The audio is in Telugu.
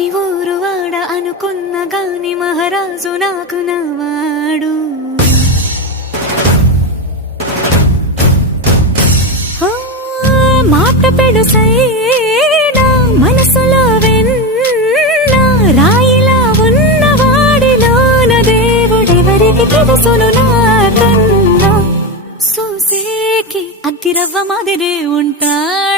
కాని ఊరు వాడ అనుకున్న గాని మహారాజు నాకు నవాడు. మాట పెడుసైనా మనసులో వెన్న రాయిలా ఉన్నవాడిలోన దేవుడెవరికి తెలుసును నాకన్నా. సూసేకి అగ్గిరవ్వ మాదిరే ఉంటాడు.